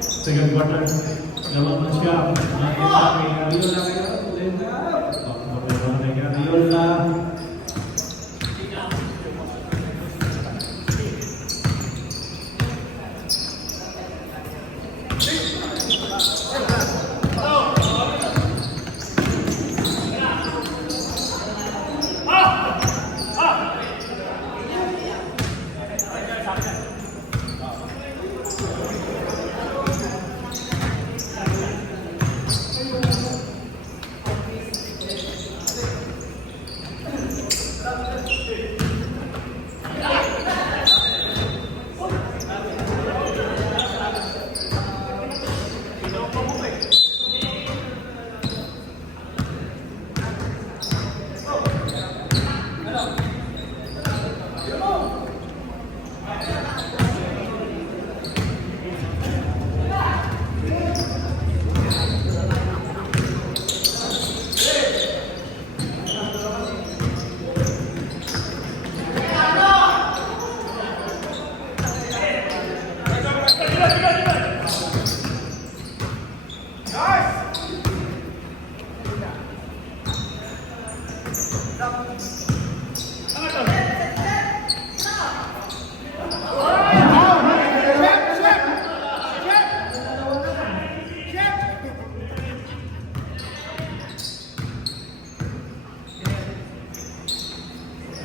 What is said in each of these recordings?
Second quarter. Dalam siap. Riola Riola.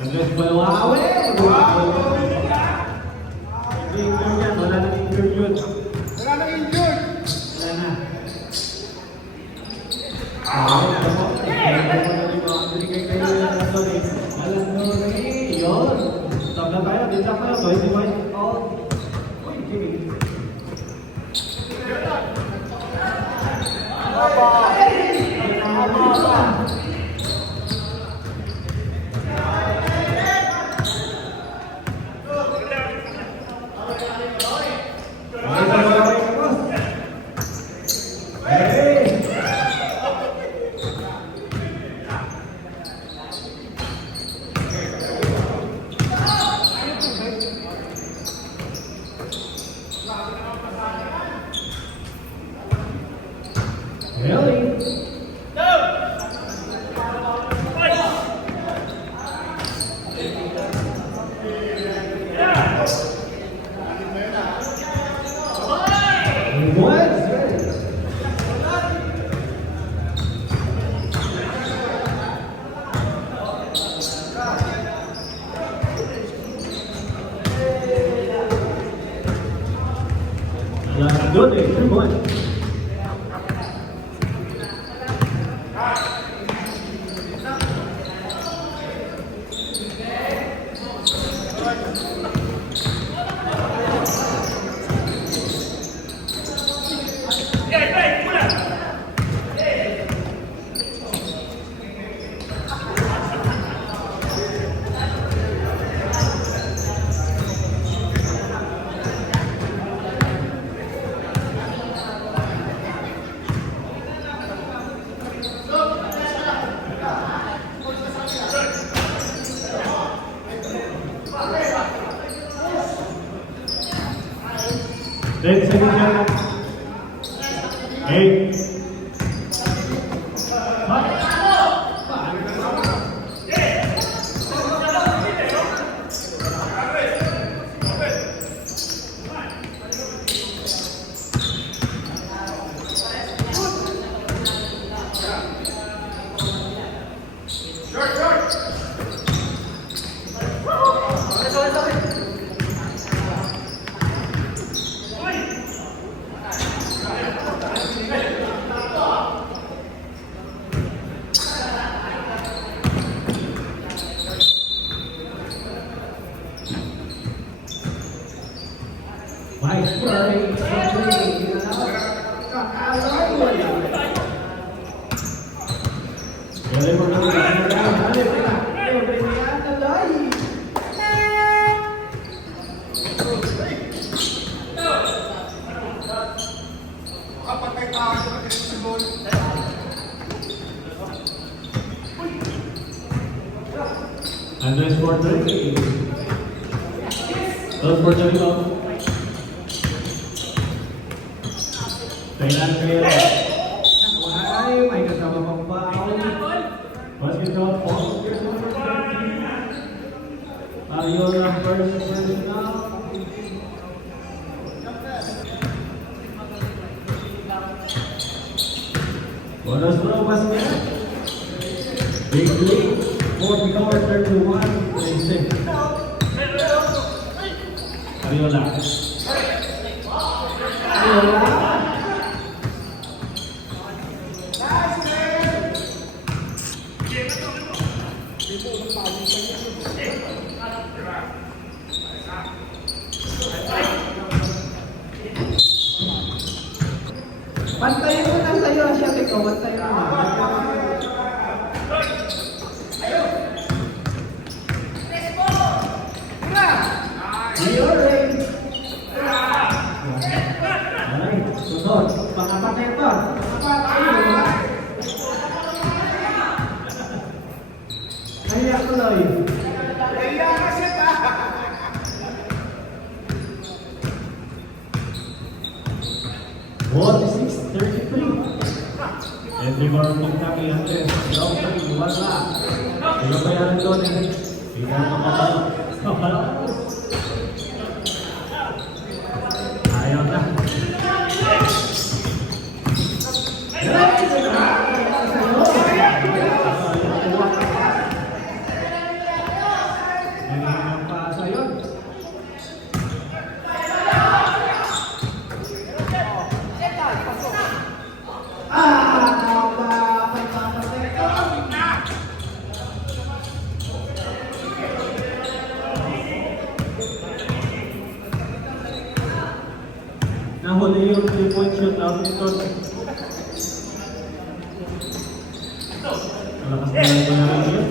Andres Balawe. Wala nang injured yun. Wala nang injured. Wala na. Yun. Stop na tayo. Dito tayo. 21 out. Uy, Jimmy. Really? Good, 3-1. Then second shot. 8. Nice play. Andres for 3. Those for 12. Kailan kayo? Ay, may kasama pang foul. Basketball, foul. Ariola first personal. Bonus throw basket. Big lead. 44-31. 26. Ariola. Ariola. Pantayin mo na sa'yo, Asiatic ko. Pantayin mo na. Ayun! Ay, sunod. Pangapat na ito. Pangapat. Ayun. Kaya tuloy. Kaya kasi ta. What is 6:33? Every more Kentucky Andres. Long time, wala. Ano pa yan doon eh? Hindi na makapalo. Ayaw na. Ang pasa yun. Nahuli yung 3-point shoot out nito. Malakas na rin na rin yun.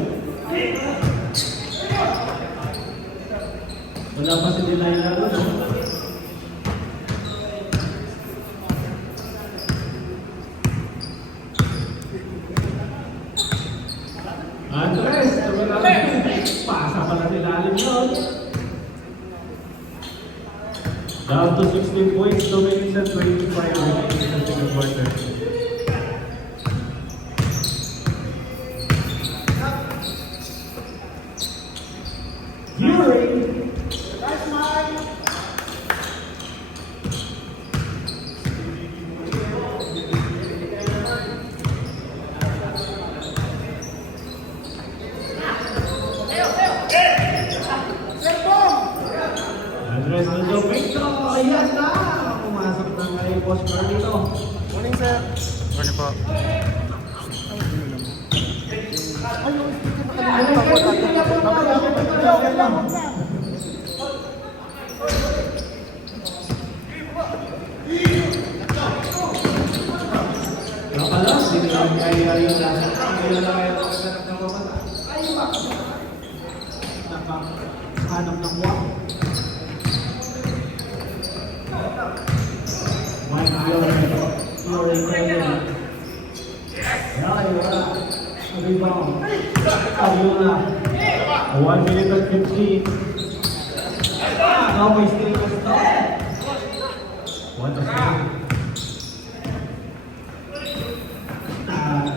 Wala pa si Delilah doon. Andres, pasa pala nilalim yun. Down to 16 points, 2 minutes and 25 remaining in the second quarter. Fury! That's mine! Andres Nandopito! Ayan na! Pumasok na ngayon, Boss Carlito. Morning, sir. Morning po. Nakalas, hindi lang kaya yun lang. Hindi lang kaya nakaganap ng mamata. Ayun ba? Nakahanap ng wak. Mike Fury kayo. Ayun. Rebound. Ariola. 1 minute and 15. Now may still a stop. What a stop.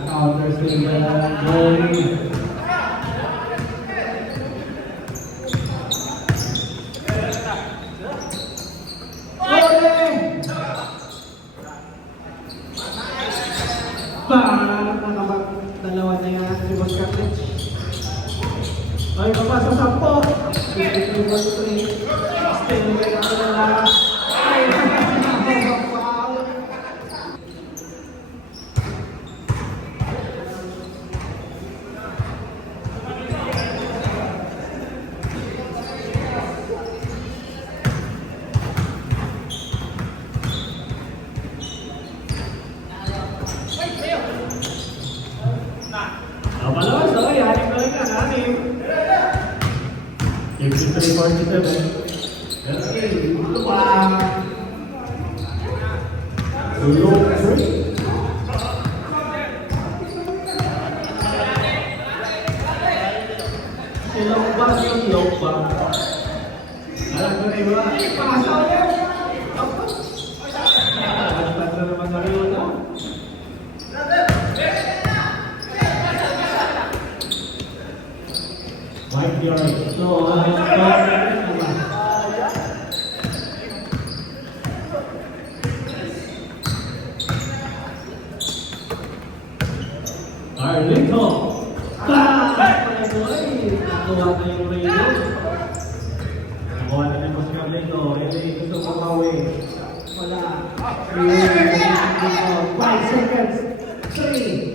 Counter still going. Dalawa na yan si Boss Carlich. Ay, papasok sa po. 53-43. Still may ako na lang. Ay, foul. Malos, oh, yaring talaga, namin. 53-47. Okay, ito pa. Tulog, free. Silang ba yung low pa? Alam ko na iba. Pasaw yan! Basta naman na rin. White Fury. So, Carlito. Nakuha na yung radio. Nakuha na yung Carlito. Hindi gusto makawi. Wala. 5 seconds. 3.